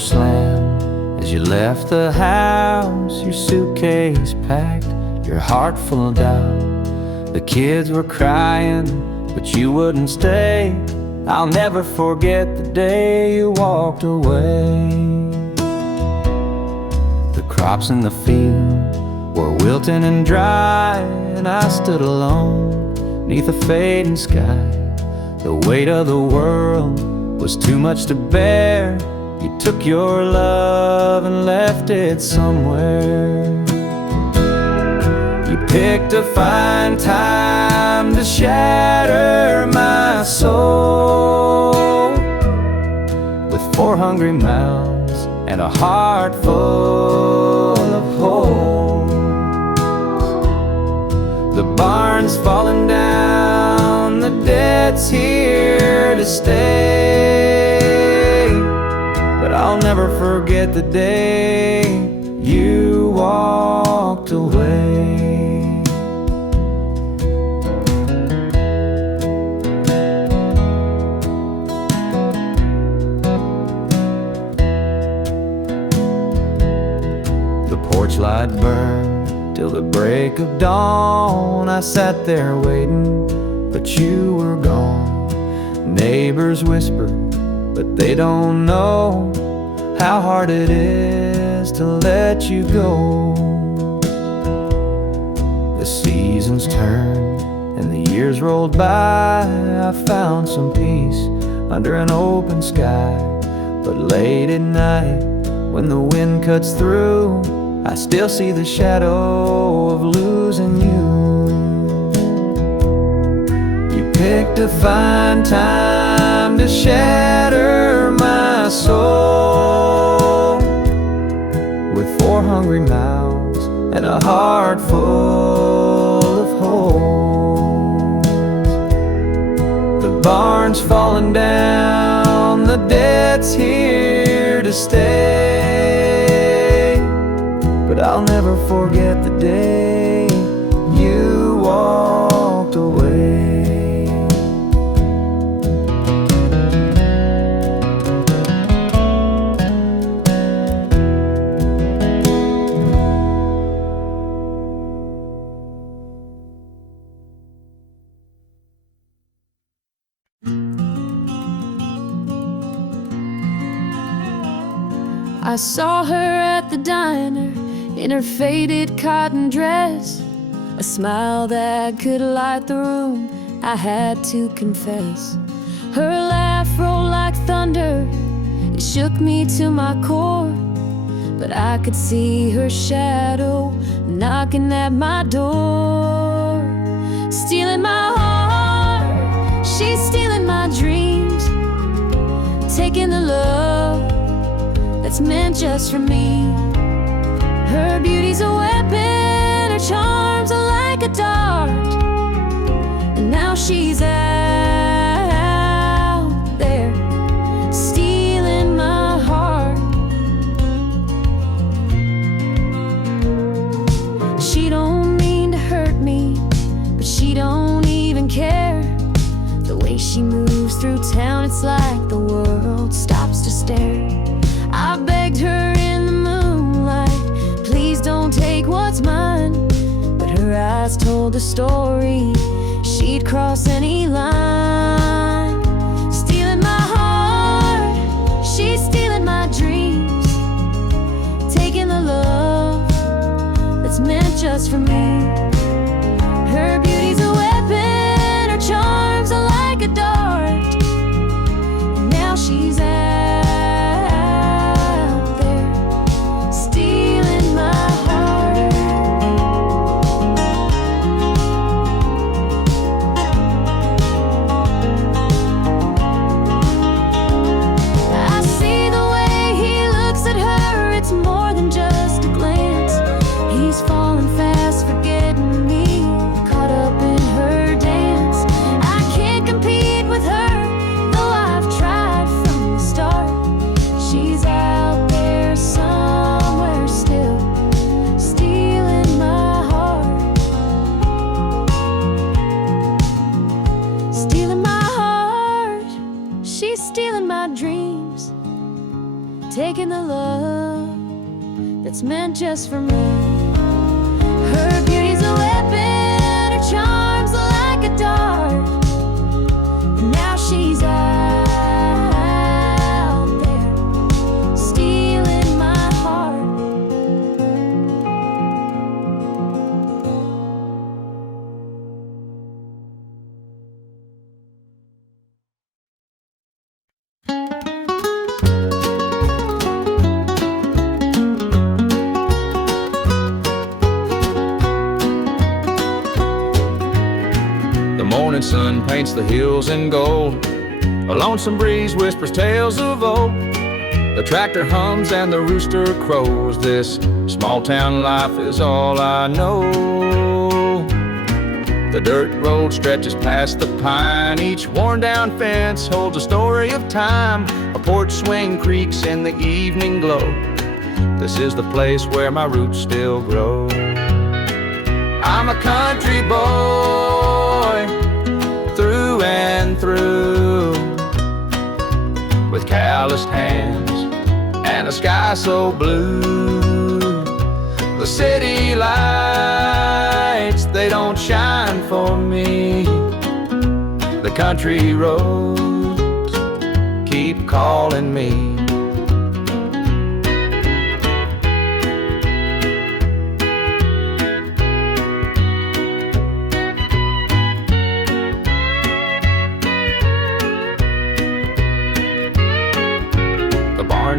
slam as you left the house, your suitcase packed, your heart full of doubt. The kids were crying, but you wouldn't stay. I'll never forget the day you walked away. The crops in the field were wilting and dry, and I stood alone neath a fading sky. The weight of the world was too much to bear. You took your love and left it somewhere. You picked a fine time to shatter my soul with 4 hungry mouths and a heart full of holes. The barn's falling down, the debt's here to stay, but I'll never forget the day you walked away. The porch light burned till the break of dawn. I sat there waiting, but you were gone. Neighbors whispered, but they don't know how hard it is to let you go. The seasons turned and the years rolled by. I found some peace under an open sky, but late at night when the wind cuts through, I still see the shadow of losing you. You picked a fine time to shatter my soul with 4 hungry mouths and a heart full of holes. The barn's falling down, the debt's here to stay, but I'll never forget the day you walked away. I saw her at the diner in her faded cotton dress, a smile that could light the room, I had to confess. Her laugh rolled like thunder, it shook me to my core, but I could see her shadow knocking at my door. Stealing my heart, she's stealing my dreams, taking the love that's meant just for me. Her beauty's a weapon, her charms are like a dart, and now she's out there stealing my heart. She don't mean to hurt me, but she don't even care. The way she moves through town, it's like the world stops to stare. I begged her in the moonlight, please don't take what's mine, but her eyes told the story, she'd cross any line. Stealing my heart, she's stealing my dreams, taking the love that's meant just for me. Her beauty's a weapon, her charms are like a dart, and now she's out there stealing my heart. I see the way he looks at her, it's more than just a glance. He's falling fast, forgetting meant just for me. Her beauty's a weapon, her charm's like a dart. Now she's out there, stealing my heart. The morning sun paints the hills in gold. A lonesome breeze whispers tales of old. The tractor hums and the rooster crows. This small town life is all I know. The dirt road stretches past the pine. Each worn down fence holds a story of time. A porch swing creaks in the evening glow. This is the place where my roots still grow. I'm a country boy, through and through, with calloused hands and a sky so blue. The city lights, they don't shine for me. The country roads keep calling me.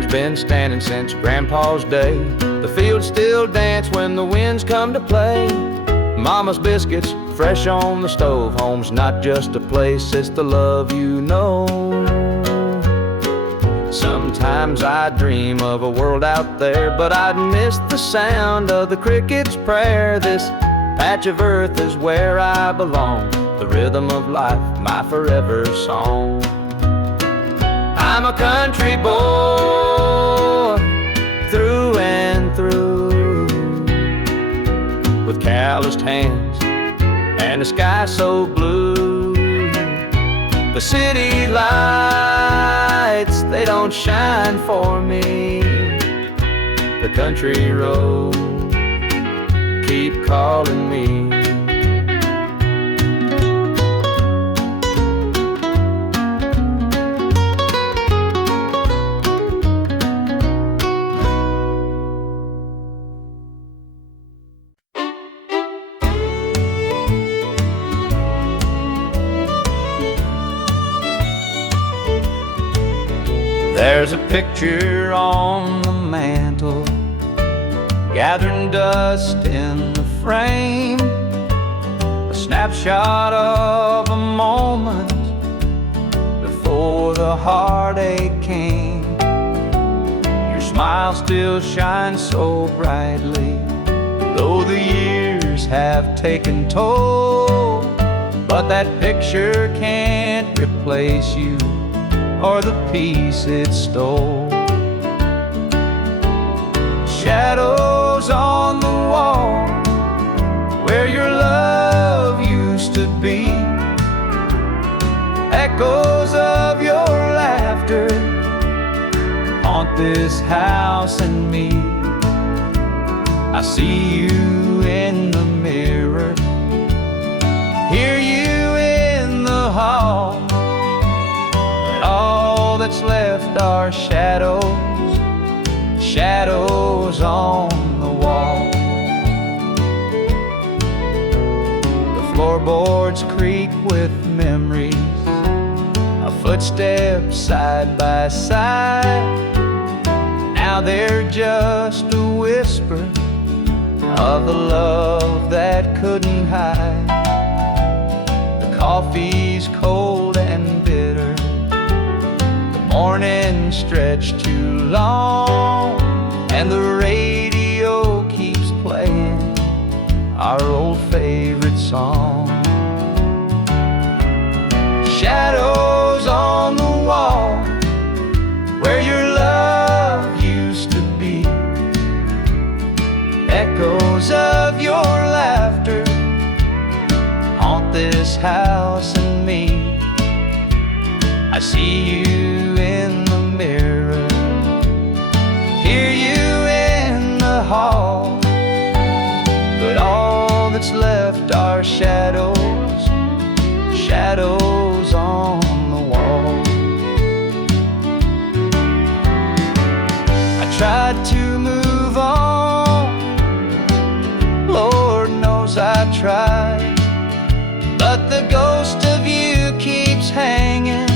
Been standing since Grandpa's day. The fields still dance when the winds come to play. Mama's biscuits fresh on the stove. Home's not just a place, it's the love you know. Sometimes I dream of a world out there, but I'd miss the sound of the cricket's prayer. This patch of earth is where I belong. The rhythm of life, my forever song. I'm a country boy, through and through, with calloused hands and a sky so blue. The city lights, they don't shine for me. The country roads keep calling me. There's a picture on the mantle, gathering dust in the frame. A snapshot of a moment before the heartache came. Your smile still shines so brightly, though the years have taken toll. But that picture can't replace you or the peace it stole. Shadows on the wall where your love used to be. Echoes of your laughter haunt this house and me. I see you in the mirror, hear you in the hall. All that's left are shadows, shadows on the wall. The floorboards creak with memories of footsteps side by side. Now they're just a whisper of the love that couldn't hide. The coffee's cold and bitter, morning stretched too long, and the radio keeps playing our old favorite song. Shadows on the wall where your love used to be. Echoes of your laughter haunt this house and me. I see you in the mirror, hear you in the hall. that's left are shadows, shadows on the wall. I tried to move on, Lord knows I tried, but the ghost of you keeps hanging.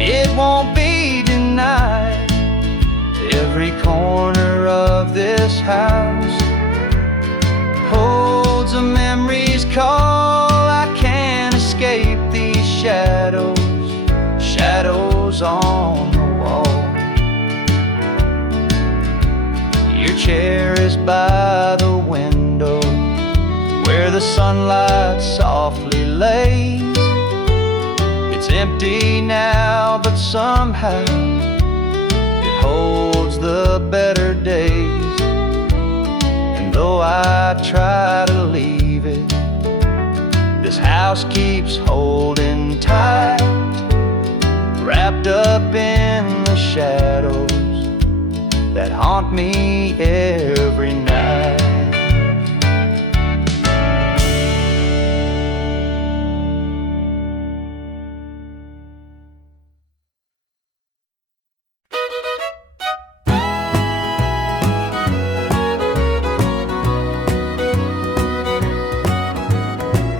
It won't be denied. Every corner of this house holds a memory's call. I can't escape these shadows, shadows on the wall. Your chair is by the window where the sunlight softly lays. It's empty now, but somehow it holds the better days. And though I try to leave it, this house keeps holding tight, wrapped up in the shadows that haunt me every night.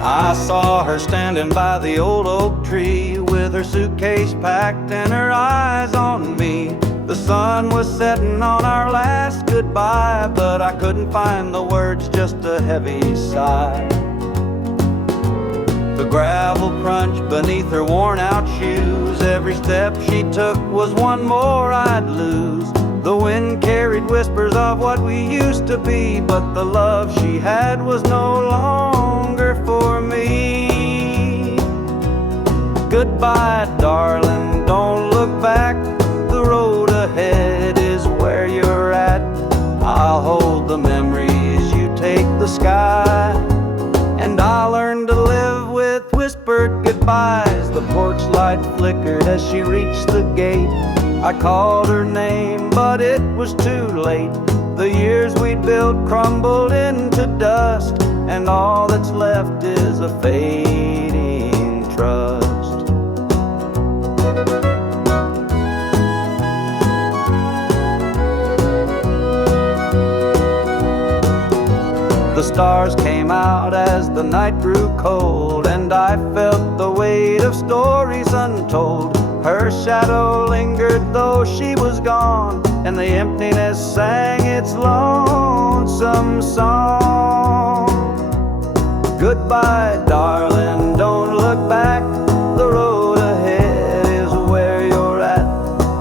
I saw her standing by the old oak tree with her suitcase packed and her eyes on me. The sun was setting on our last goodbye, but I couldn't find the words, just a heavy sigh. The gravel crunched beneath her worn out shoes. Every step she took was one more I'd lose. The wind carried whispers of what we used to be, but the love she had was no longer for me. Goodbye, darling, don't look back. The road ahead is where you're at. I'll hold the memories, you take the sky. And I'll learn to live with whispered goodbyes. The porch light flickered as she reached the gate. I called her name, but it was too late. The years we'd built crumbled into dust, and all that's left is a fading trust. The stars came out as the night grew cold, and I felt the weight of stories untold. Her shadow lingered though she was gone, and the emptiness sang its lonesome song. Goodbye, darling, don't look back. The road ahead is where you're at.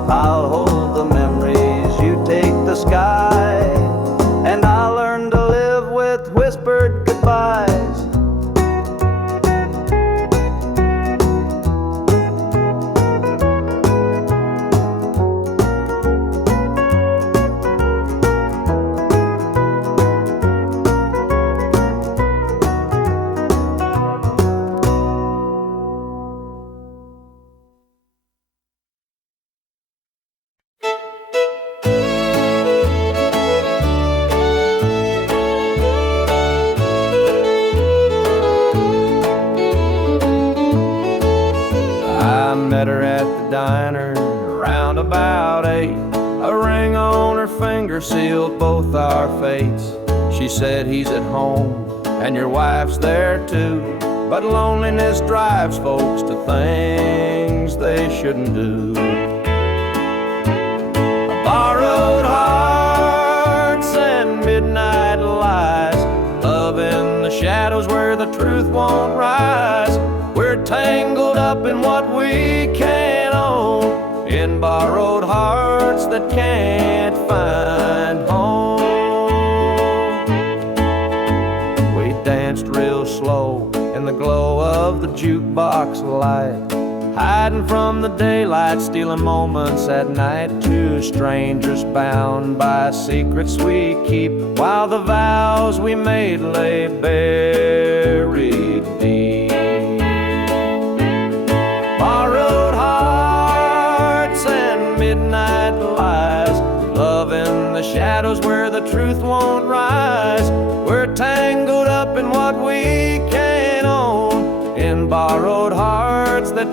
I'll hold the memories, you take the sky. And I'll learn to live with whispered goodbyes. I met her at the diner around about 8. A ring on her finger sealed both our fates. She said he's at home and your wife's there too, but loneliness drives folks to things they shouldn't do. Borrowed hearts and midnight lies, love in the shadows where the truth won't rise. We're tangled up in what we can't own, in borrowed hearts that can't find home. We danced real slow in the glow of the jukebox light, hiding from the daylight, stealing moments at night. Two strangers bound by secrets we keep, while the vows we made lay buried deep. Borrowed hearts and midnight lies, love in the shadows where the truth won't rise. We're tangled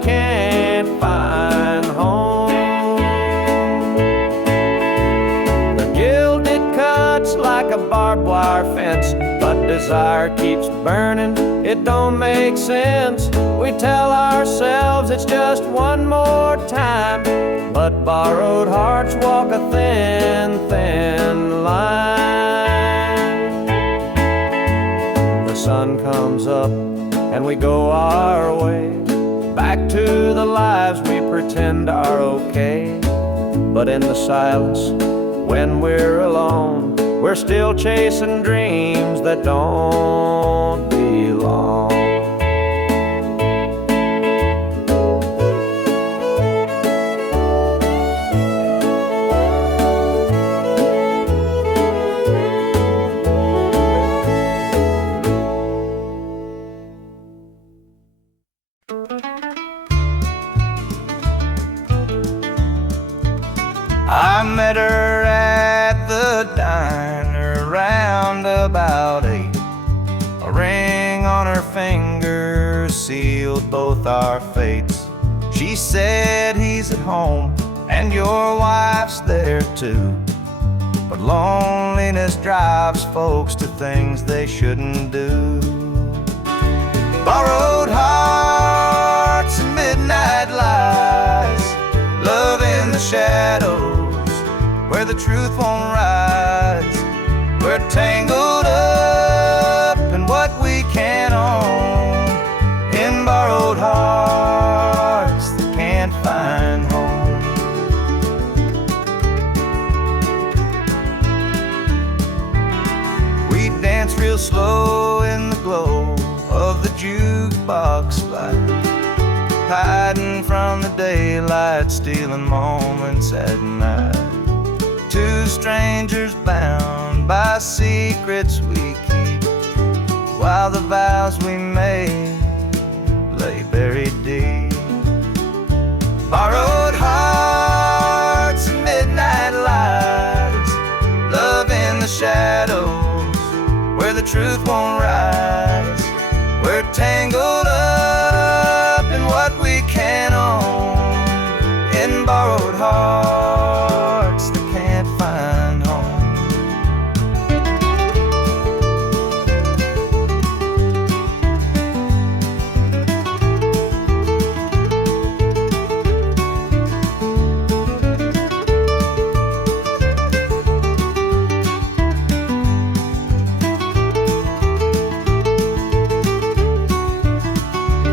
can't find home. The gilded cuts like a barbed wire fence, but desire keeps burning, it don't make sense. We tell ourselves it's just one more time, but borrowed hearts walk a thin, thin line. The sun comes up and we go our way, back to the lives we pretend are okay. But in the silence, when we're alone, we're still chasing dreams that don't belong. I met her at the diner round about 8. A ring on her finger sealed both our fates. She said he's at home and your wife's there too, but loneliness drives folks to things they shouldn't do. Borrowed hearts and midnight lies, love in the shadows where the truth won't rise. We're tangled up in what we can't own, in borrowed hearts that can't find home. We dance real slow in the glow of the jukebox light, hiding from the daylight, stealing moments at night. Two strangers bound by secrets we keep, while the vows we made lay buried deep. Borrowed hearts and midnight lies, love in the shadows where the truth won't rise. We're tangled up in what we can't own, in borrowed hearts that can't find home.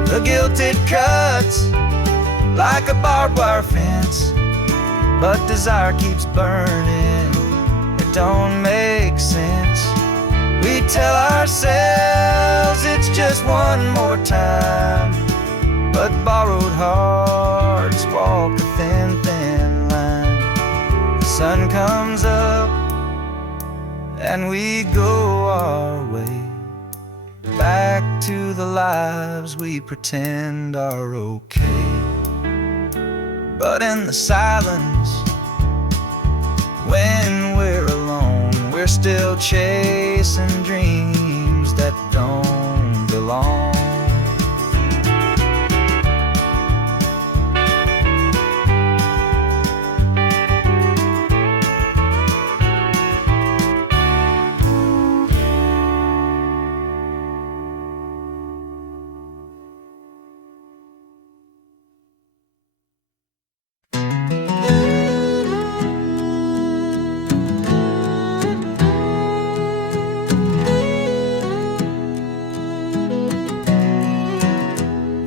The gilded cuts like a barbed wire fence, but desire keeps burning, it don't make sense. We tell ourselves it's just one more time, but borrowed hearts walk a thin, thin line. The sun comes up and we go our way, back to the lives we pretend are okay. But in the silence, when we're alone, we're still chasing dreams that don't belong.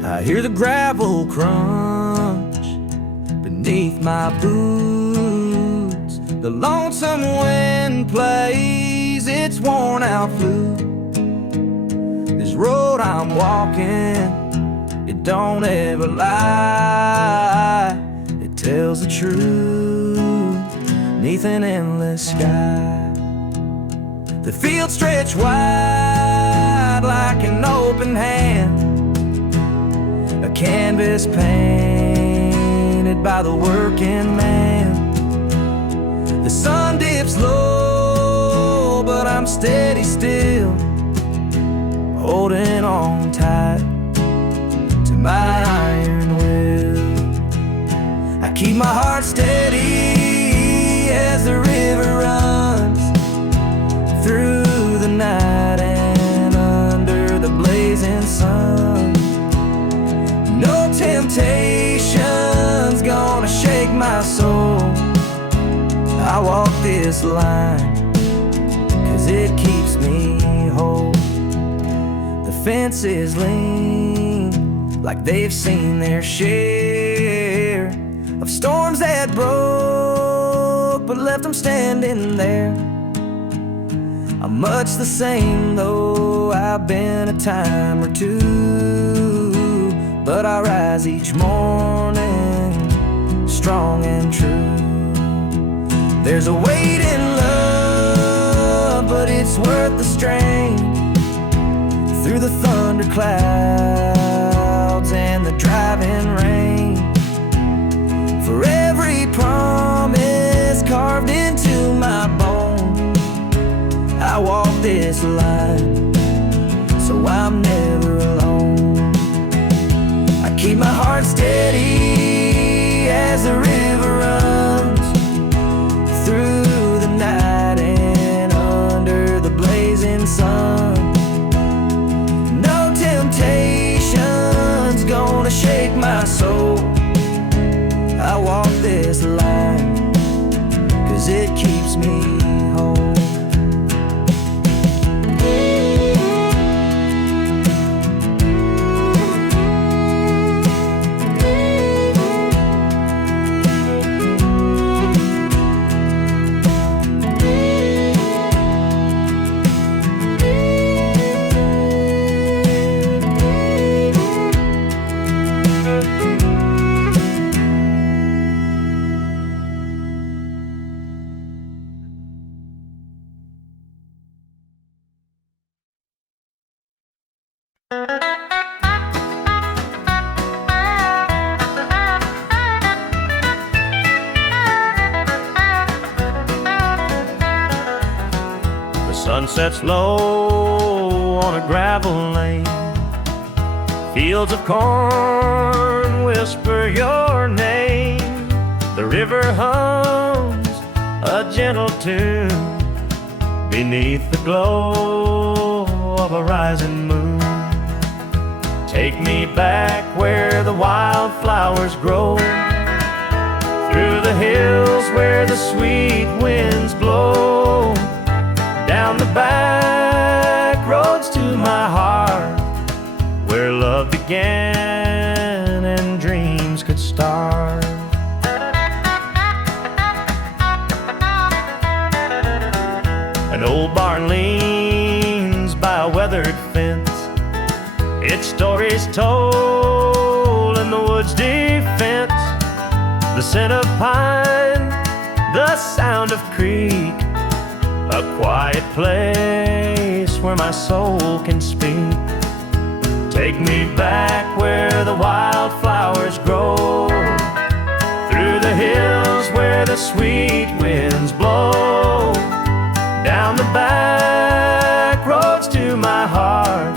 I hear the gravel crunch beneath my boots. The lonesome wind plays its worn out flute. This road I'm walking, it don't ever lie. It tells the truth neath an endless sky. The fields stretch wide like an open hand, a canvas painted by the working man. The sun dips low, but I'm steady still, holding on tight to my iron will. keep my heart steady as the river runs through the night and under the blazing sun. No temptation's gonna shake my soul. I walk this line 'cause it keeps me whole. The fences lean like they've seen their share of storms that broke but left them standing there. I'm much the same though I've been a time or two, but I rise each morning strong and true. There's a weight in love, but it's worth the strain. Through the thunder clouds and the driving rain, for every promise carved into my bone, I walk this line, so I'm never alone. I keep my heart steady as the river runs through the night and under the blazing sun. No temptation's gonna shake my soul. I walk this line 'cause it keeps me whole. Sun sets low on a gravel lane. Fields of corn whisper your name. The river hums a gentle tune beneath the glow of a rising moon. Take me back where the wildflowers grow, through the hills where the sweet winds blow, down the back roads to my heart, where love began and dreams could start. An old barn leans by a weathered fence, its stories told in the woods' defense. The scent of pine, the sound of creek, a quiet place where my soul can speak. Take me back where the wildflowers grow, through the hills where the sweet winds blow, down the back roads to my heart,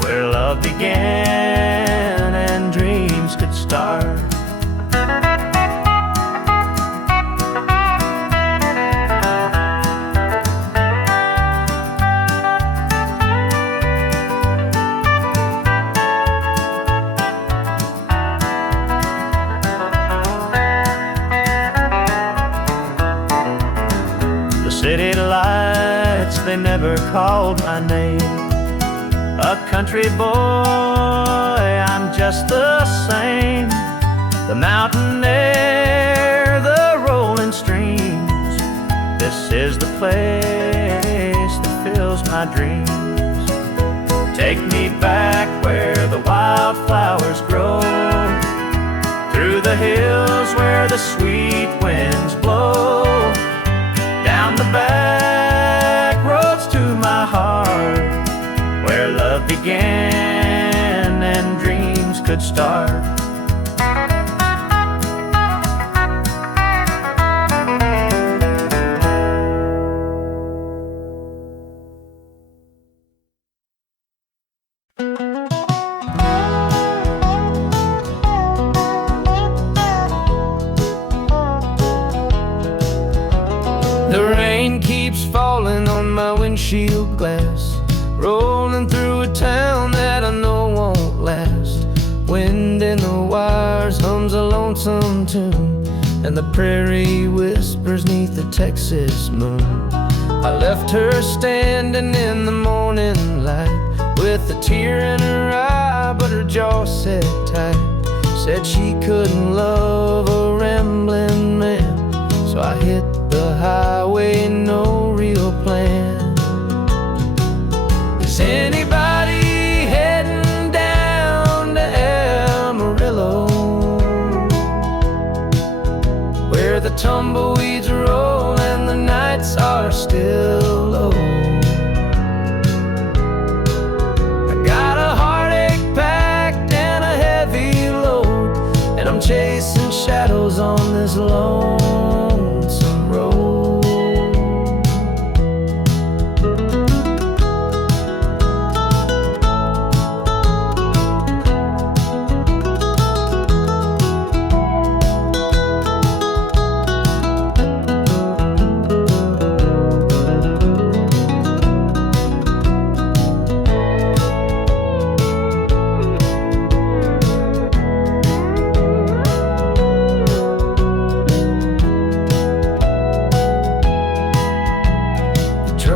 where love began and dreams could start. City lights, they never called my name. A country boy, I'm just the same. The mountain air, the rolling streams, this is the place that fills my dreams. Take me back where the wildflowers grow, through the hills where the sweet winds blow, down the back roads to my heart, where love began and dreams could start. grass, rolling through a town that I know won't last. Wind in the wires hums a lonesome tune, and the prairie whispers 'neath the Texas moon. I left her standing in the morning light, with a tear in her eye, but her jaw set tight. Said she couldn't love a rambling man, so I hit the highway, no real plan. Is anybody heading down to Amarillo, where the tumbleweeds roll and the nights are still low? I got a heartache packed and a heavy load, and I'm chasing shadows on this lonesome road.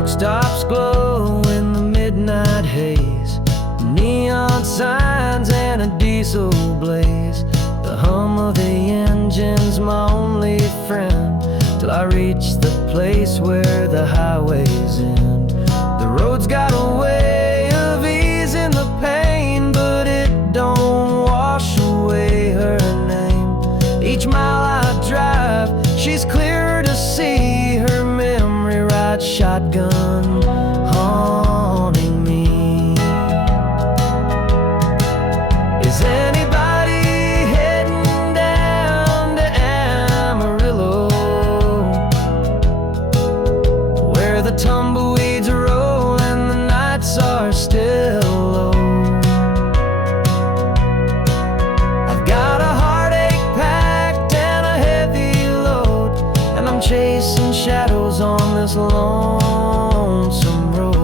Stops glow in the midnight haze, neon signs and a diesel blaze. The hum of the engine's my only friend, till I reach the place where the highways end. The road's got a way of easing the pain, but it don't wash away her name. Each mile I drive, she's clearer to see, her memory rides shotgun, haunting me. Is anybody heading down to Amarillo, where the tumbleweeds roll and the nights are still low? I've got a heartache packed and a heavy load, and I'm chasing shadows on this lonesome road.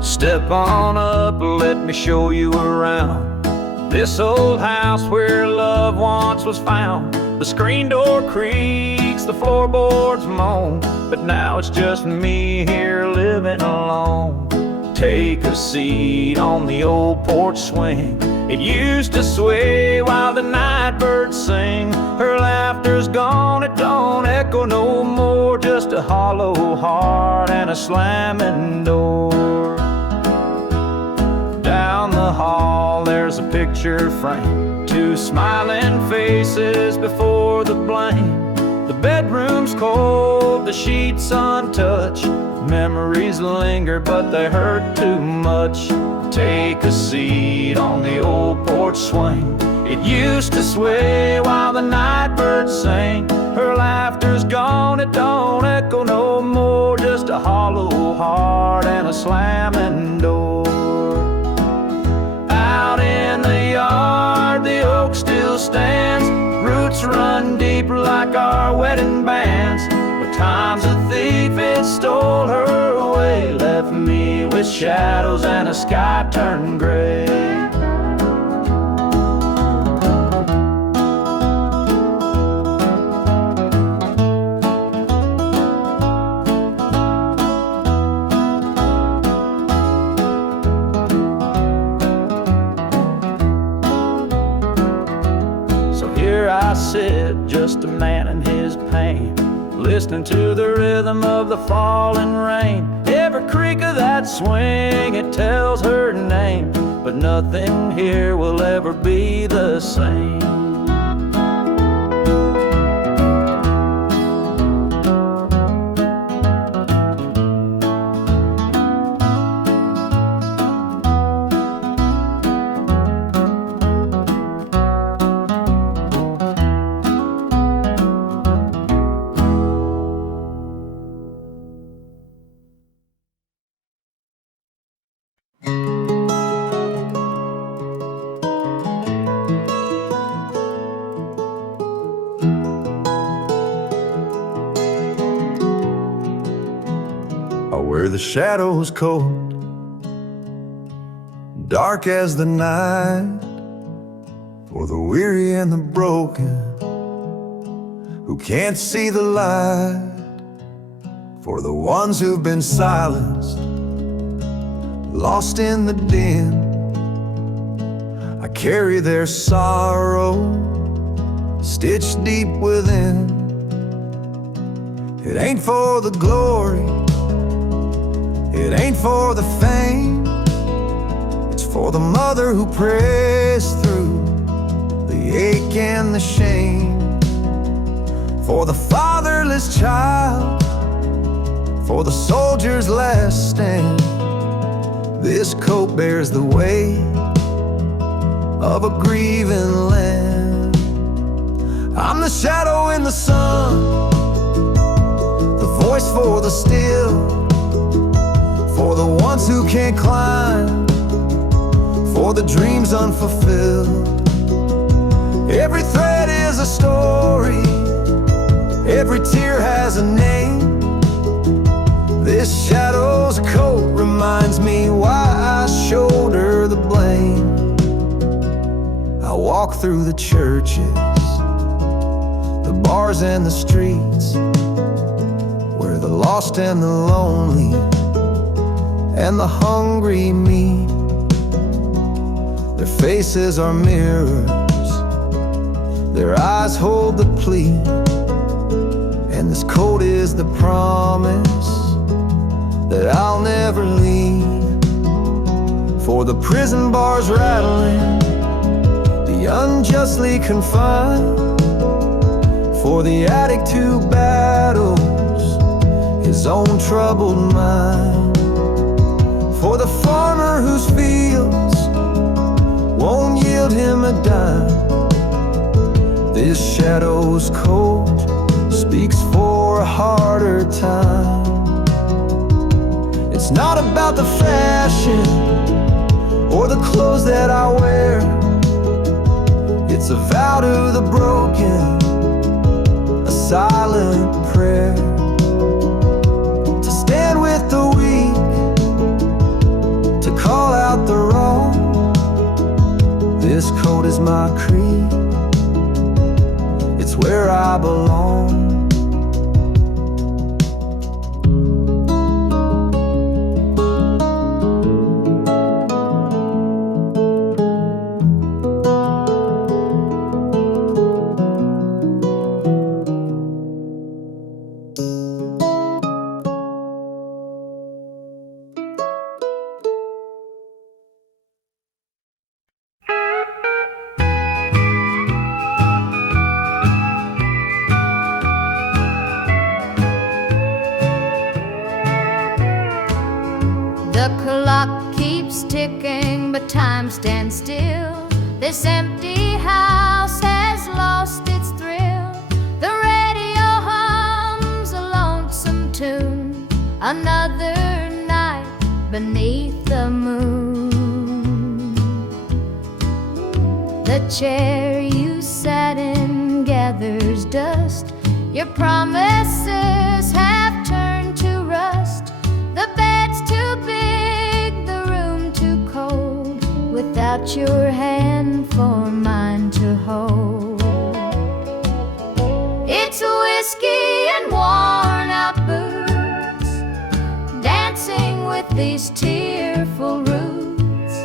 Step on up, let me show you around this old house where love once was found. The screen door creaks, the floorboards moan, but now it's just me here living alone. Take a seat on the old porch swing. It used to sway while the night birds sing. Her laughter's gone, it don't echo no more, just a hollow heart and a slamming door. Down the hall there's a picture frame, two smiling faces before the blame. The bedroom's cold, the sheets untouched. Memories linger but they hurt too much. Take a seat on the old porch swing. It used to sway while the night birds sang. Her laughter's gone, it don't echo no more, just a hollow heart and a slamming door. Out in the yard, the oak still stands. Roots run deep like our wedding bands. But time's a thief, it stole her away, left me with shadows and a sky turned gray. I sit, just a man in his pain, listening to the rhythm of the falling rain. Every creak of that swing, it tells her name, but nothing here will ever be the same. the shadows cold, dark as the night, for the weary and the broken who can't see the light, for the ones who've been silenced, lost in the din. I carry their sorrow stitched deep within. It ain't for the glory, it ain't for the fame, it's for the mother who prays through the ache and the shame, for the fatherless child, for the soldier's last stand. This coat bears the weight of a grieving land. I'm the shadow in the sun, the voice for the still, for the ones who can't climb, for the dreams unfulfilled. Every thread is a story, every tear has a name. This shadow's coat reminds me why I shoulder the blame. I walk through the churches, the bars and the streets, where the lost and the lonely and the hungry meet. Their faces are mirrors, their eyes hold the plea, and this coat is the promise that I'll never leave. For the prison bars rattling, the unjustly confined, for the addict who battles his own troubled mind, for the farmer whose fields won't yield him a dime. This shadow's coat speaks for a harder time. It's not about the fashion or the clothes that I wear, it's a vow to the broken, a silent prayer, to stand with the weak, to call out the wrong. This coat is my creed, it's where I belong. The clock keeps ticking, but time stands still. This empty house has lost its thrill. The radio hums a lonesome tune, another night beneath the moon. The chair you sat in gathers dust, your promises have turned to rust. The bed's too big, the room too cold, without your hand for mine to hold. It's whiskey and worn out boots, dancing with these tearful roots.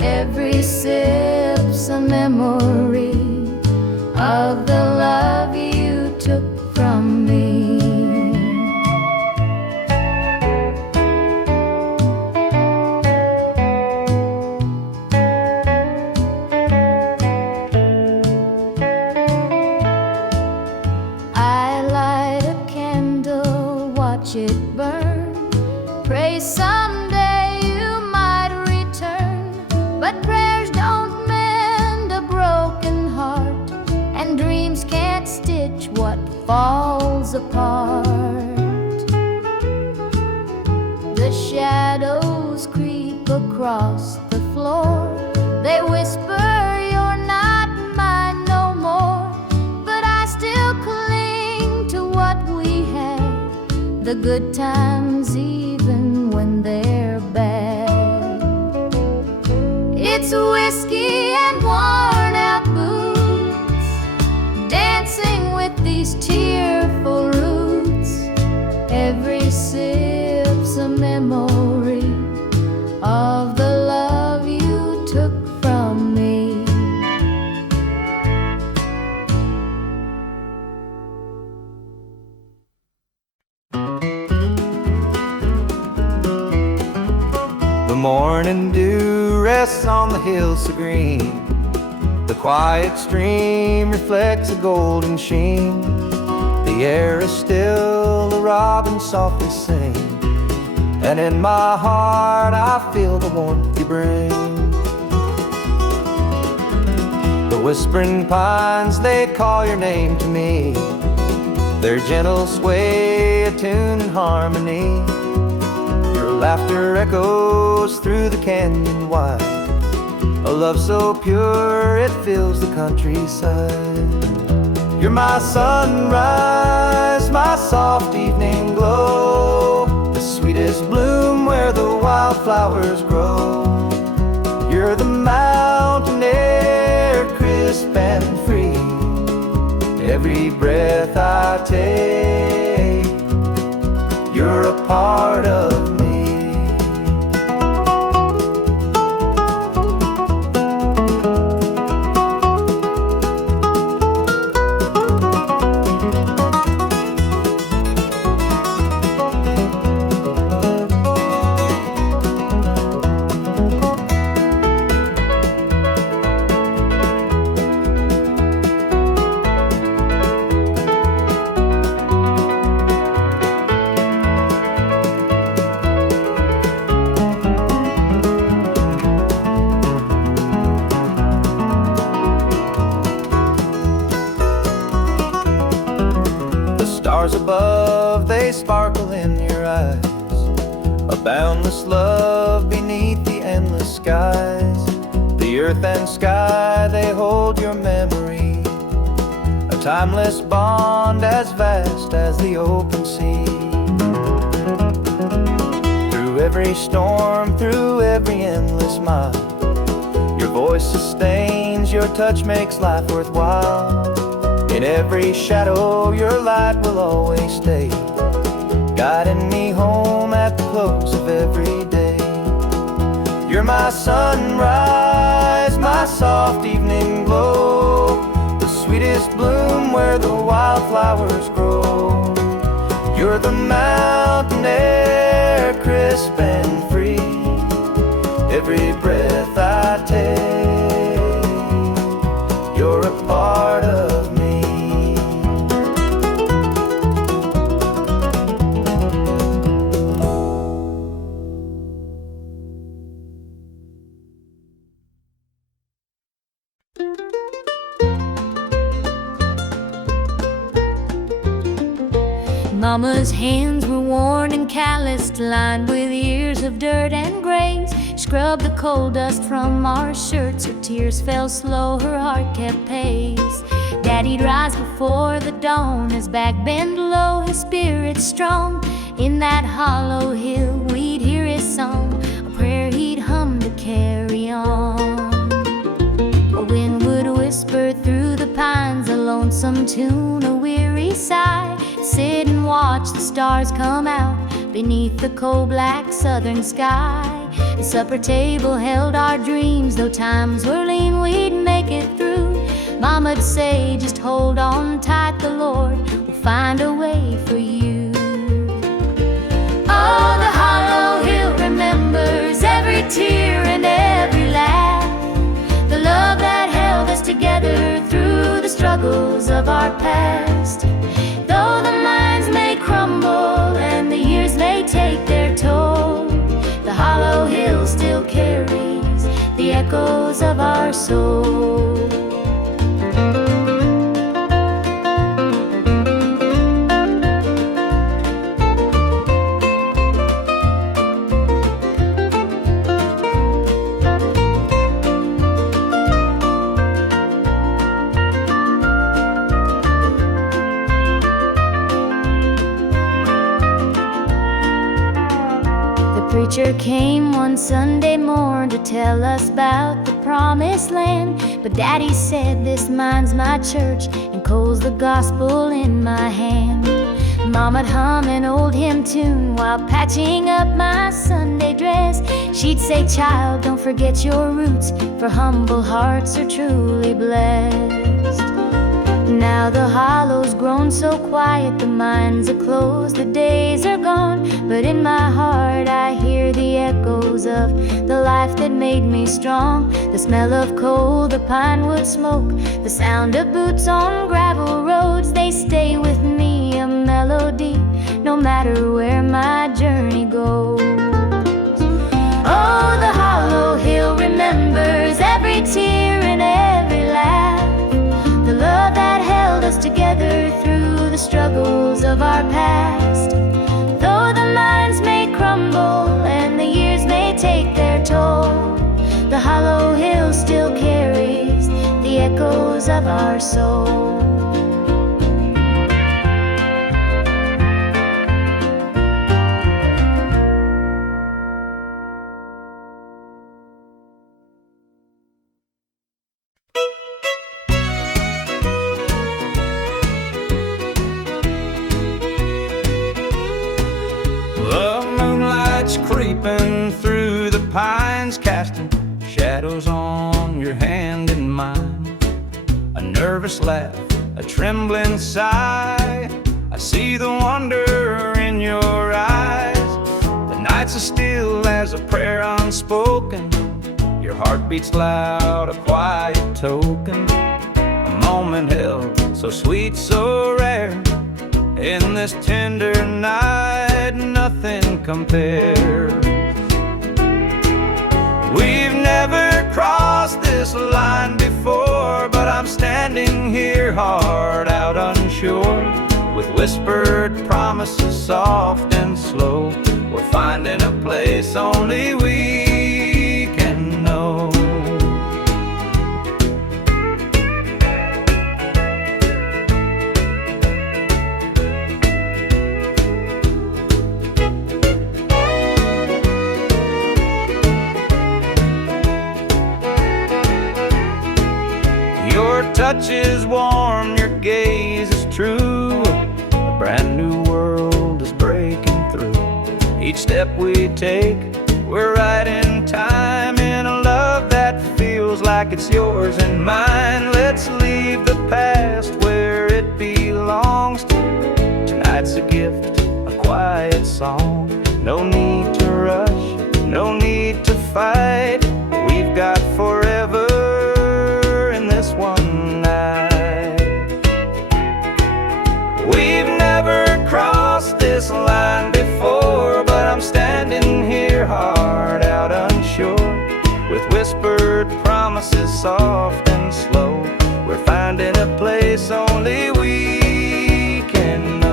Every sip's a memory of the love you took from me. It burn, pray someday you might return, but prayers don't mend a broken heart, and dreams can't stitch what falls apart. The shadows creep across the floor, they whisper you're not mine no more, but I still cling to what we had, the good times even drinks of whiskey and worn out boots, dancing with these tearful roots. Every sip's a memory of the love you took from me. The morning dew rests on the hills so green. The quiet stream reflects a golden sheen. The air is still, the robins softly sing, and in my heart I feel the warmth you bring. The whispering pines, they call your name to me. Their gentle sway, a tune in harmony. Your laughter echoes through the canyon wide, a love so pure it fills the countryside. You're my sunrise, my soft evening glow, the sweetest bloom where the wildflowers grow. You're the mountain air, crisp and free. Every breath I take, you're a part of me. Stars above, they sparkle in your eyes, a boundless love beneath the endless skies. The earth and sky, they hold your memory, a timeless bond as vast as the open sea. Through every storm, through every endless mile, your voice sustains, your touch makes life worthwhile. In every shadow, your light will always stay, guiding me home at the close of every day. You're my sunrise, my soft evening glow, the sweetest bloom where the wildflowers grow. You're the mountain air, crisp and free. Every breath I take, you're a part of me. Mama's hands were worn and calloused, lined with years of dirt and graze. Scrubbed the coal dust from our shirts, her tears fell slow, her heart kept pace. Daddy'd rise before the dawn, his back bent low, his spirit strong. In that hollow hill we'd hear his song, a prayer he'd hum to carry on. A wind would whisper through the pines, a lonesome tune, a weary sigh. Sit and watch the stars come out beneath the coal-black southern sky. The supper table held our dreams, though times were lean, we'd make it through. Mama'd say, just hold on tight, the Lord will find a way for you. Oh, the hollow hill remembers every tear and every laugh, the love that held us together through the struggles of our past. Though the minds may crumble and the years may take their toll, the hollow hill still carries the echoes of our soul. preacher came one Sunday morn to tell us about the promised land. But Daddy said, this mine's my church, and Cole's the gospel in my hand. Mama'd hum an old hymn tune while patching up my Sunday dress. She'd say, child, don't forget your roots, for humble hearts are truly blessed. Now the hollow's grown so quiet, the mines are closed, the days are gone. But in my heart I hear the echoes of the life that made me strong. The smell of coal, the pine wood smoke, the sound of boots on gravel roads, they stay with me, a melody, no matter where my journey goes. Oh, the hollow hill remembers every tear and every laugh, the love that held us together through the struggles of our past. Though the mines may crumble and the years may take their toll, the hollow hill still carries the echoes of our soul. Creeping through the pines, casting shadows on your hand and mine. A nervous laugh, a trembling sigh, I see the wonder in your eyes. The nights are still as a prayer unspoken, your heart beats loud, a quiet token. A moment held so sweet, so rare, in this tender night, nothing compares. We've never crossed this line before, but I'm standing here, heart out unsure, with whispered promises soft and slow. We're finding a place only we can know. Your touch is warm, your gaze is true, a brand new world is breaking through. Each step we take, we're right in time, in a love that feels like it's yours and mine. Let's leave the past where it belongs to. Tonight's a gift, a quiet song. No need to rush, no need to fight. We've got forever one night. We've never crossed this line before, but I'm standing here, heart out unsure, with whispered promises soft and slow. We're finding a place only we can know.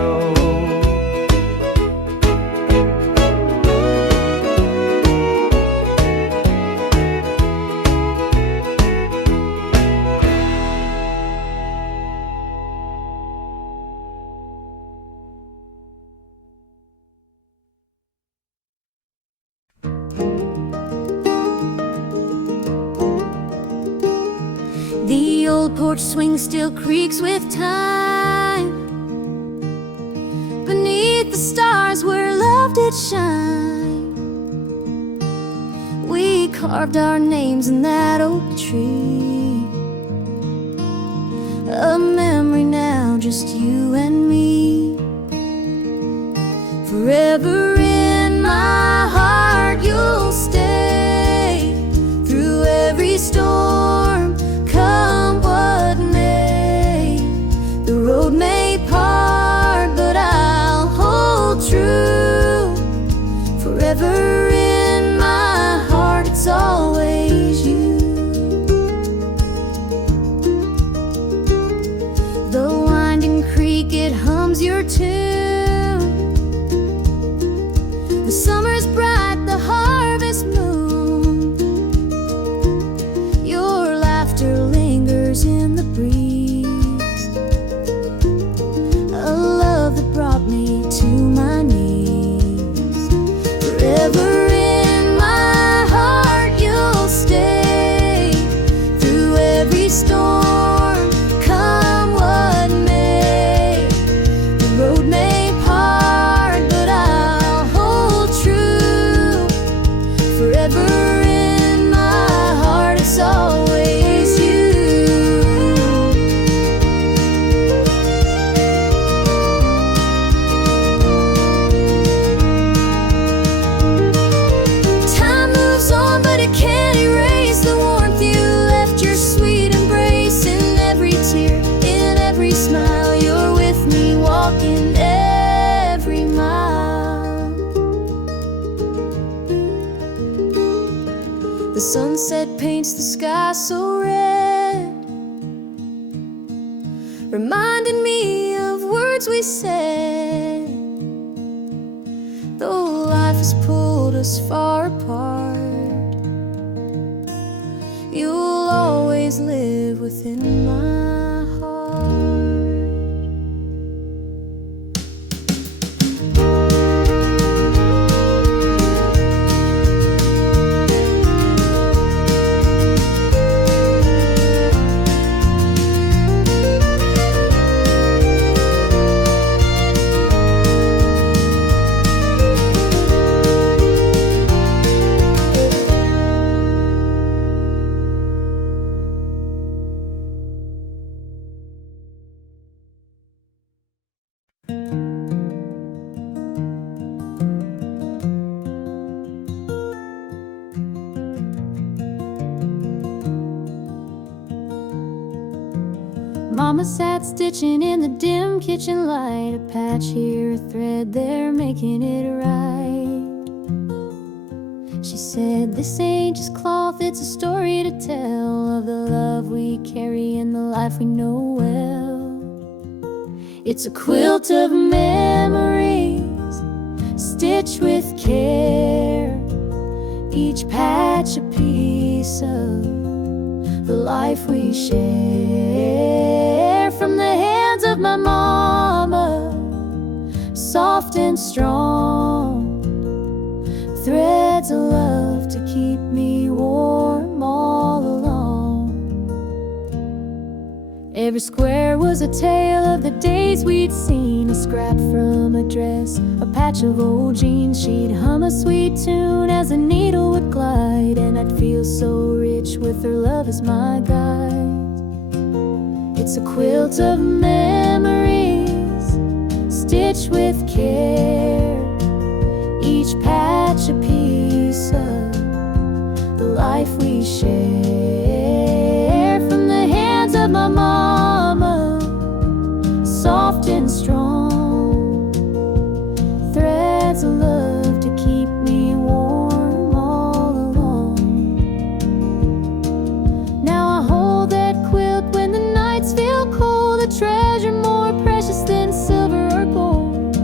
The old porch swing still creaks with time, beneath the stars where love did shine. We carved our names in that oak tree, a memory now, just you and me. Forever in my heart you'll stay, through every storm, come what may. The road may part, but I'll hold true. Forever in my heart, it's always you. The winding creek, it hums your tune. The summer's bright, the harvest moon. Your laughter lingers in the breeze, a love that brought me to my knees. Forever in reminding me of words we said. Though life has pulled us far apart, you'll always live within my heart. Mama sat stitching in the dim kitchen light, a patch here, a thread there, making it right. She said, this ain't just cloth, it's a story to tell of the love we carry and the life we know well. It's a quilt of memories, stitched with care, each patch a piece of the life we share. From the hands of my mama, soft and strong, threads of love to keep me warm all along. Every square was a tale of the days we'd seen, a scrap from a dress, a patch of old jeans. She'd hum a sweet tune as the needle would glide, and I'd feel so rich with her love as my guide. It's a quilt of memories, stitched with care, each patch a piece of the life we share. From the hands of my mama, soft and strong, threads of love to keep me warm all along. Now I hold that quilt when the nights feel cold, a treasure more precious than silver or gold.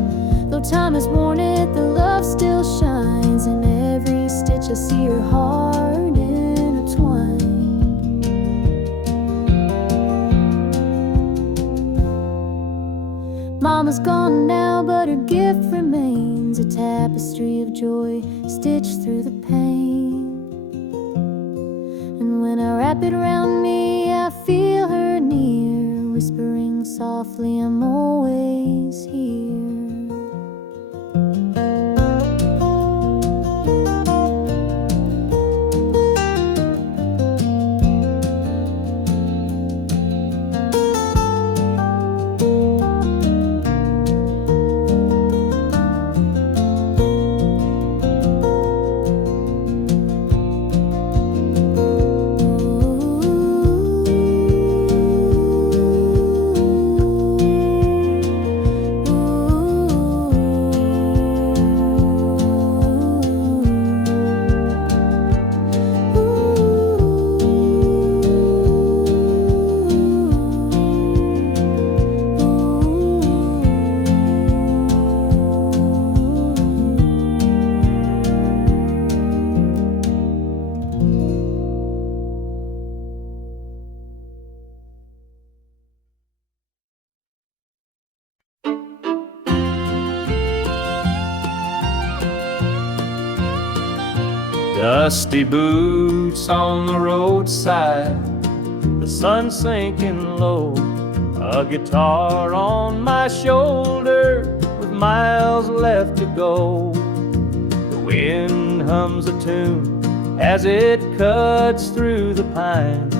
Though time has worn it, the love still shines. In every stitch I see her heart intertwined. Mama's gone now, but her gift remains, a tapestry of joy stitched through the pain. And when I wrap it around me, I feel her near, whispering softly, I'm always here. Dusty boots on the roadside, the sun sinking low, a guitar on my shoulder with miles left to go. The wind hums a tune as it cuts through the pines.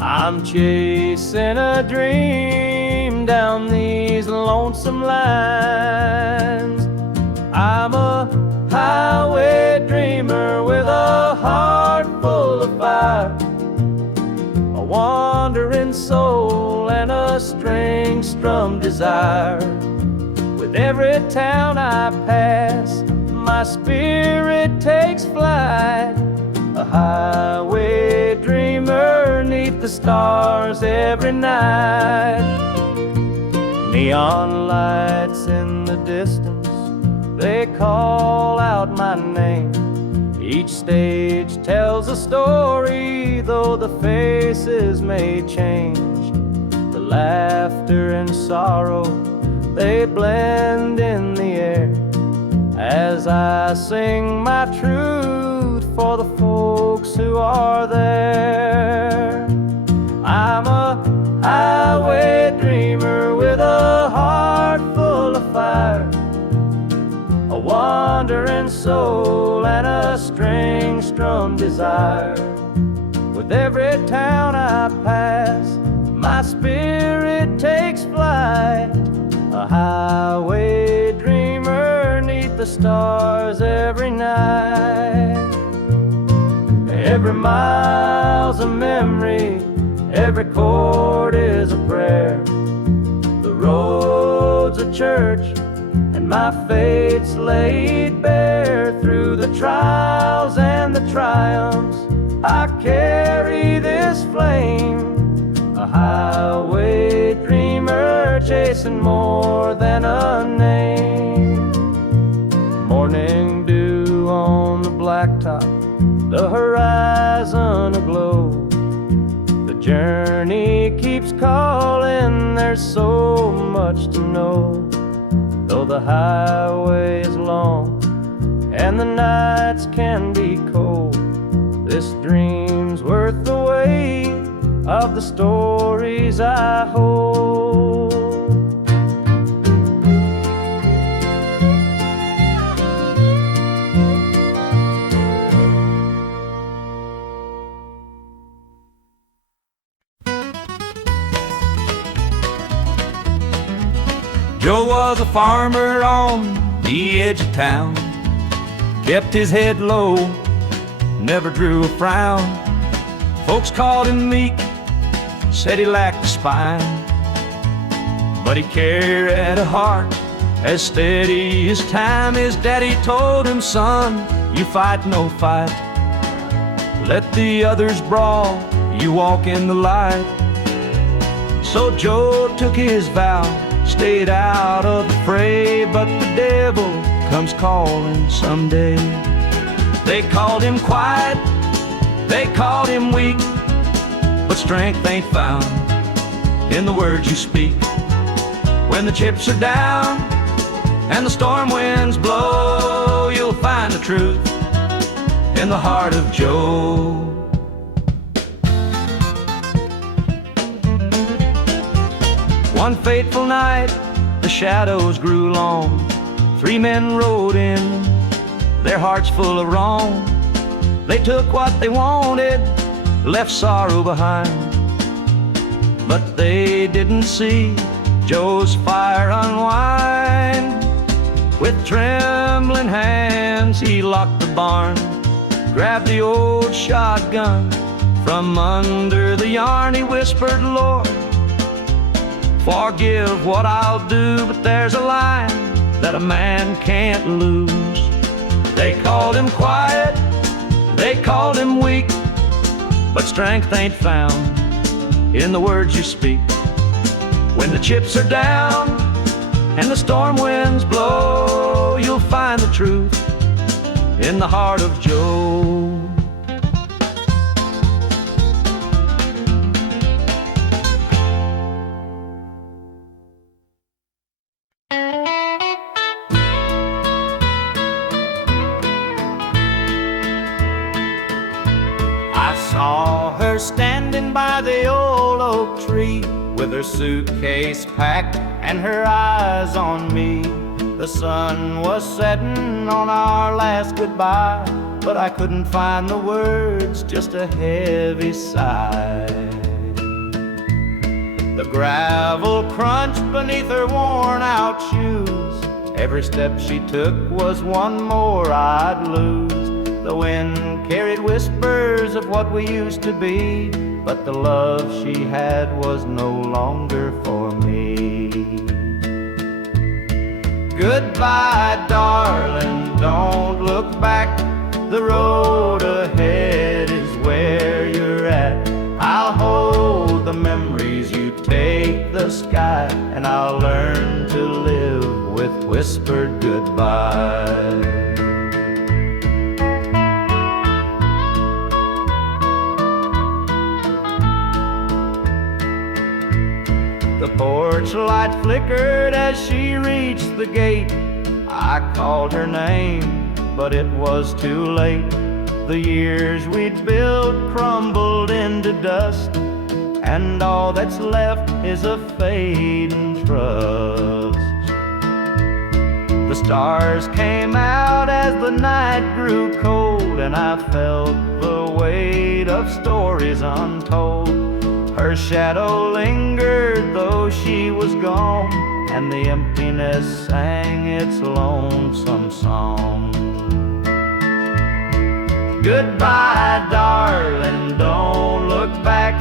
I'm chasing a dream down these lonesome lines. I'm a highway dreamer with a heart full of fire, a wandering soul and a string-strummed desire. With every town I pass, my spirit takes flight, a highway dreamer 'neath the stars every night. Neon lights in the distance, they call out my name. Each stage tells a story, though the faces may change. The laughter and sorrow, they blend in the air as I sing my truth for the folks who are there. I'm a highway dreamer with a heart full of fire, a wandering soul and a string-strummed desire. With every town I pass, my spirit takes flight, a highway dreamer neath the stars every night. Every mile's a memory, every chord is a prayer. The road's a church, and my fate's laid bare. Through the trials and the triumphs, I carry this flame, a highway dreamer chasing more than a name. Morning dew on the blacktop, the horizon aglow. The journey keeps calling, there's so much to know. Though the highway is long and the nights can be cold, this dream's worth the weight of the stories I hold. Joe was a farmer on the edge of town, kept his head low, never drew a frown. Folks called him meek, said he lacked a spine, but he carried a heart as steady as time. His daddy told him, son, you fight no fight, let the others brawl, you walk in the light. So Joe took his vow, stayed out of the fray, but the devil comes calling someday. They called him quiet, they called him weak, but strength ain't found in the words you speak. When the chips are down and the storm winds blow, you'll find the truth in the heart of Joe. One fateful night, the shadows grew long. 3 men rode in, their hearts full of wrong. They took what they wanted, left sorrow behind, but they didn't see Joe's fire unwind. With trembling hands, he locked the barn, grabbed the old shotgun from under the yarn. He whispered, Lord, forgive what I'll do, but there's a line that a man can't lose. They called him quiet, they called him weak, but strength ain't found in the words you speak. When the chips are down and the storm winds blow, you'll find the truth in the heart of Joe. Saw her standing by the old oak tree, with her suitcase packed and her eyes on me. The sun was setting on our last goodbye, but I couldn't find the words, just a heavy sigh. The gravel crunched beneath her worn out shoes. Every step she took was one more I'd lose. The wind carried whispers of what we used to be, but the love she had was no longer for me. Goodbye, darling, don't look back. The road ahead is where you're at. I'll hold the memories you you take the sky, and I'll learn to live with whispered goodbye. The porch light flickered as she reached the gate. I called her name, but it was too late. The years we'd built crumbled into dust, and all that's left is a fading trust. The stars came out as the night grew cold, and I felt the weight of stories untold. Her shadow lingered though she was gone, and the emptiness sang its lonesome song. Goodbye, darling, don't look back.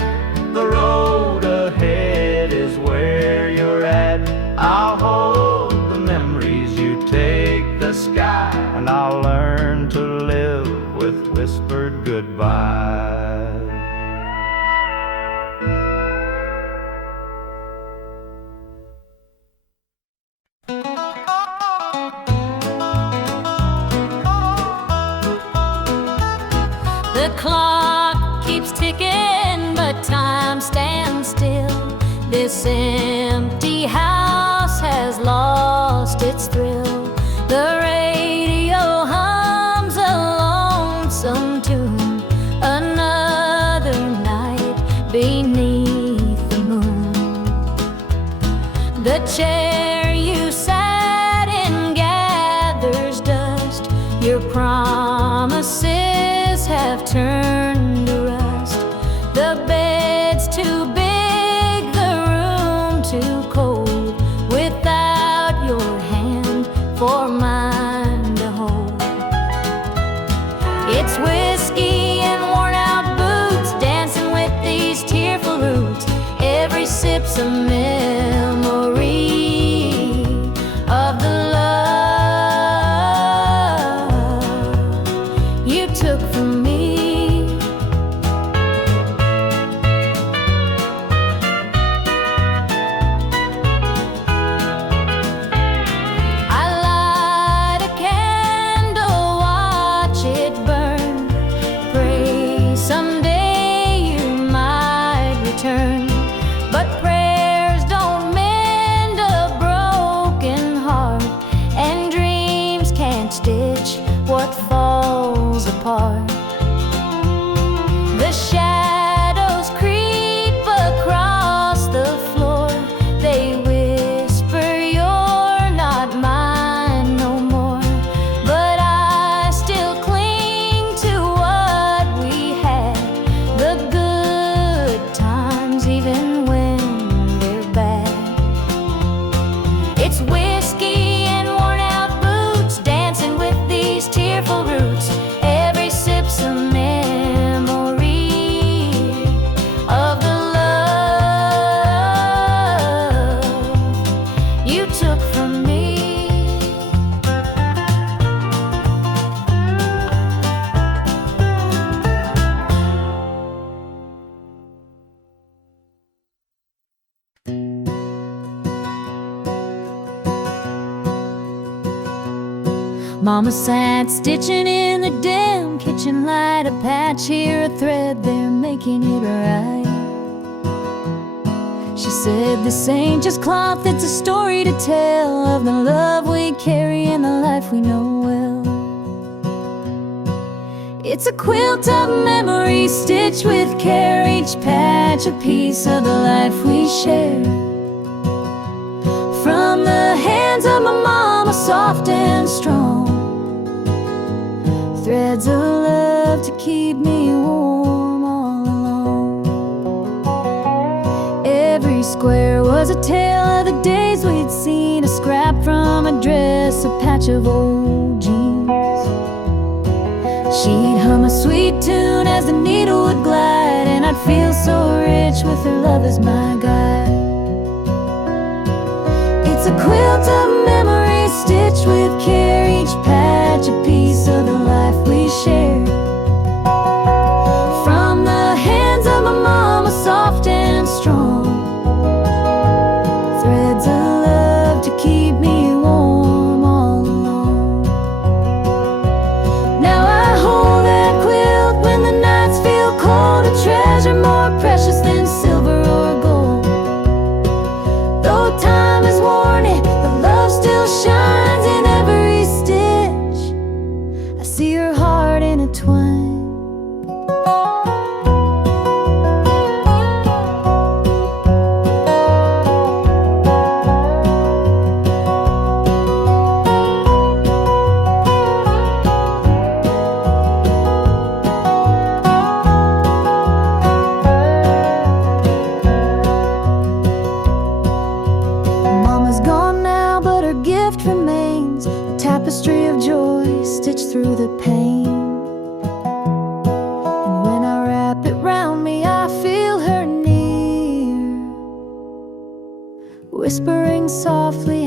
The road ahead is where you're at. I'll hold the memories, you take the sky, and I'll learn to live with whispered goodbye. The clock keeps ticking, but time stands still. This empty house has lost its thrill. The radio hums a lonesome tune. Another night beneath the moon. The chair you sat in gathers dust. Your promises have turned to rust. The bed's too big, the room too cold, without your hand for mine to hold. It's whiskey and worn out boots, dancing with these tearful roots. Every sip's a memory of the love you took from me. I light a candle, watch it burn, pray someday you might return. But prayers don't mend a broken heart, and dreams can't stitch what falls apart. The shadows creep across the floor. They whisper you're not mine no more. But I still cling to what we had, the good times even when they're bad. It's whiskey and worn out boots, dancing with these tearful roots. Every sip's a memory of the love you took from me. Mama sat stitching in the dim kitchen light, a patch here, a thread there, making it right. She said, this ain't just cloth, it's a story to tell of the love we carry and the life we know well. It's a quilt of memories stitched with care, each patch a piece of the life we share. From the hands of my mama, soft and strong, threads of love to keep me warm all along. Every square was a tale of the days we'd seen, a scrap from a dress, a patch of old jeans. She'd hum a sweet tune as the needle would glide, and I'd feel so rich with her love as my guide. It's a quilt of memories stitched with care, each patch a piece of the life we share. From the hands of my mama, soft and strong, whispering softly